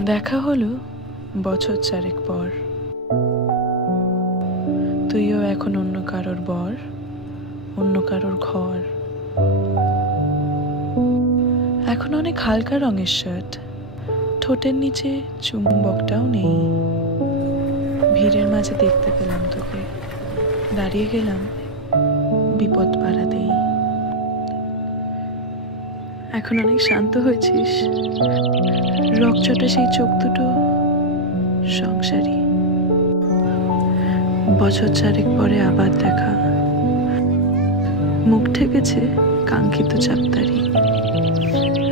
দেখা হলো বছর চারেক পর। তুইও এখন অন্য কারোর বর, অন্য কারোর ঘর। এখন অনেক হালকা রঙের শার্ট, ঠোঁটের নিচে চুম্বকটাও নেই। ভিড়ের মাঝে দেখতে পেলাম তোকে, দাঁড়িয়ে গেলাম বিপদ পাড়াতেই। এখন অনেক শান্ত হয়েছিস, রকচটা সেই চোখ দুটো সংসারী। বছর চারেক পরে আবার দেখা, মুখ ঠেকেছে কাঙ্ক্ষিত চাপতারি।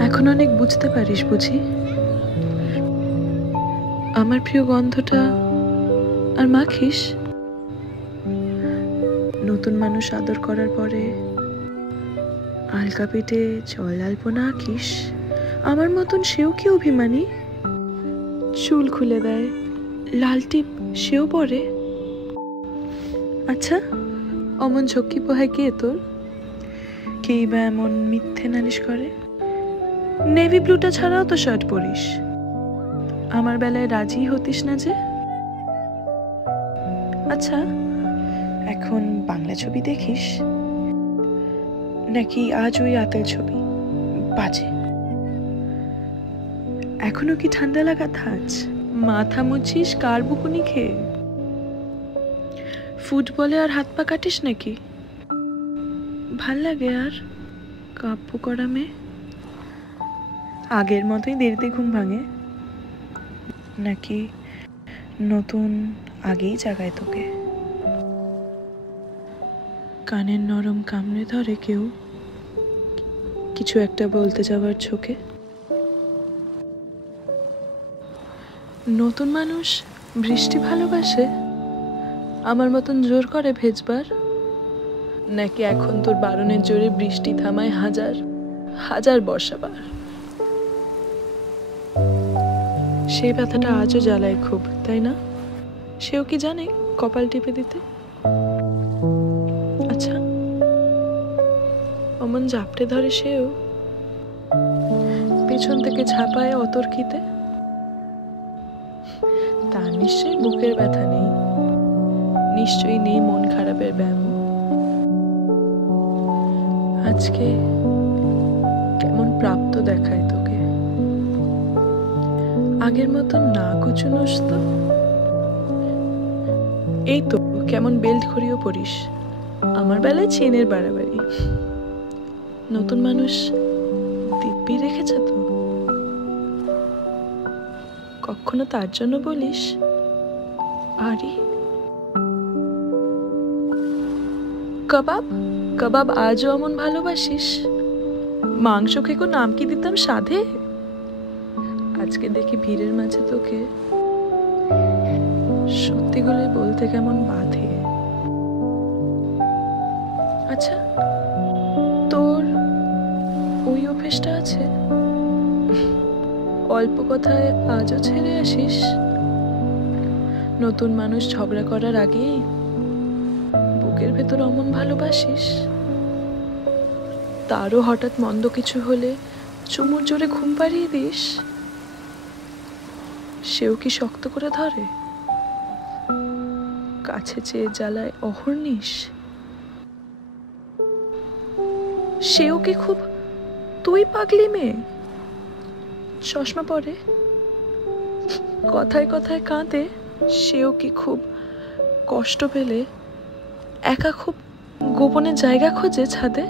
এখন অনেক বুঝতে পারিস বুঝি, আমার প্রিয় গন্ধটা আর মাখিস। নতুন মানুষ আদর করার পরে আলকা পেটে জল আলপনা আঁকিস। আমার মতন সেও কি অভিমানী? চুল খুলে দেয়, লাল টিপ সেও পরে। আচ্ছা, অমন ঝক্কি পোহায় কে তোর? কেই বা এমন মিথ্যে নালিশ করে? নেভি ব্লুটা ছাড়াও তো শার্ট পরিস, আমার বেলায় রাজি হতিস না যে? আচ্ছা, এখন বাংলা ছবি দেখিস নাকি আজ ওই আতেল ছবি? বাজে। এখনো কি ঠান্ডা লাগা থাজ? মাথা মুছিস কার বুকুনি খেয়ে? ফুটবলে আর হাত পা কাটিস নাকি? ভাল লাগে আর কাব্য করা মেয়ে? আগের মতোই দেরিতে ঘুম ভাঙে নাকি নতুন আগেই জাগায় তোকে? কানের নরম কামড়ে ধরে কেউ কিছু একটা বলতে যাওয়ার ঝোঁকে? নতুন মানুষ বৃষ্টি ভালোবাসে আমার মতন জোর করে ভেজবার? নাকি এখন তোর বারণের জোরে বৃষ্টি থামায় হাজার হাজার বর্ষাবার? সেই ব্যথাটা আজও জ্বালায় খুব, তাই না? সেও কি জানে কপাল টিপে দিতে? আচ্ছা, অমন জাপটে ধরে সেও পেছন থেকে ঝাঁপায় অতর্কিতে? তার নিশ্চয়ই বুকের ব্যথা নেই, নিশ্চয়ই নেই মন খারাপের ব্যায়াম। আজকে কেমন প্রাপ্ত দেখায় তোকে, আগের মতন না কুচুনোস তো? এই তো কেমন বেল্ট ঘড়িও পরিস, আমার বেলায় চেনের বাড়াবাড়ি। নতুন মানুষ দিব্যি রেখেছে তো? কখনো তার জন্য বলিস আরে কাবাব কাবাব আজও এমন ভালোবাসিস? মাংস খেকো নাম কি দিতাম সাধে? আজকে দেখি ভিড়ের মাঝে তোকে সত্যিগুলো বলতে কেমন বাধে। আচ্ছা, তোর ওই অভ্যেসটা আছে, অল্প কথায় আজও ছেড়ে আসিস? নতুন মানুষ ঝগড়া করার আগেই বুকের ভেতর অমন ভালোবাসিস? তারও হঠাৎ মন্দ কিছু হলে চুমুর জোরে ঘুম পাড়িয়ে দিস? সেও কি শক্ত করে ধরে, কাছে চেয়ে জ্বালায় অহর্নিশ? সেও কি খুব তুই পাগলি মেয়ে? চশমা পরে, কথায় কথায় কাঁদে? সেও কি খুব কষ্ট পেলে একা খুব গোপনে জায়গা খোঁজে ছাদে?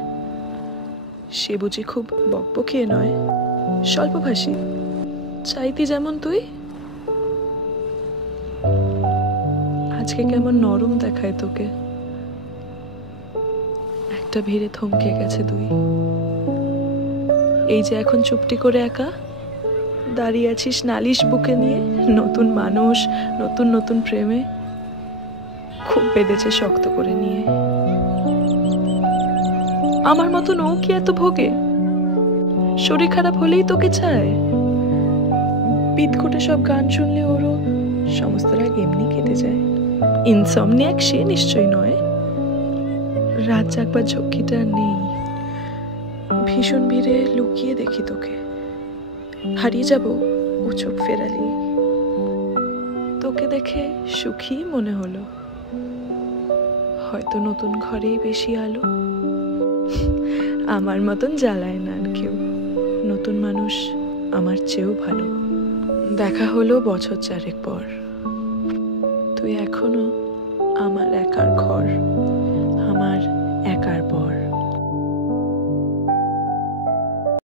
সে বুঝি খুব বকবকিয়ে নয়, স্বল্পভাষী, চাইতি যেমন তুই? আজকে কেমন নরম দেখায় তোকে, একটা ভিড়ে থমকে গেছে দুই। এই যে এখন চুপটি করে একা দাঁড়িয়ে আছিস নালিশ বুকে নিয়ে, নতুন মানুষ, নতুন নতুন প্রেমে খুব বেঁধেছে শক্ত করে নিয়ে। আমার মতন ও কি এত ভোগে? শরীর খারাপ হলেই তোকে চায়। বিদঘুটে সব গান শুনলে ওরও সমস্ত রাগ এমনি কেটে যায়। ইনসমনিয়াক সে নিশ্চয় নয়, রাত জাগবার ঝক্কিটা নেই। ভীষণ ভিড়ে লুকিয়ে দেখি তোকে, হারিয়ে যাব চোখ ফেরালি। তোকে দেখে সুখী মনে হলো, হয়তো নতুন ঘরেই বেশি আলো। আমার মতন জ্বালায় না আর কেউ, নতুন মানুষ আমার চেয়েও ভালো। দেখা হলো বছর 4 পর, তুই এখনো আমার একার ঘর, আমার একার পর।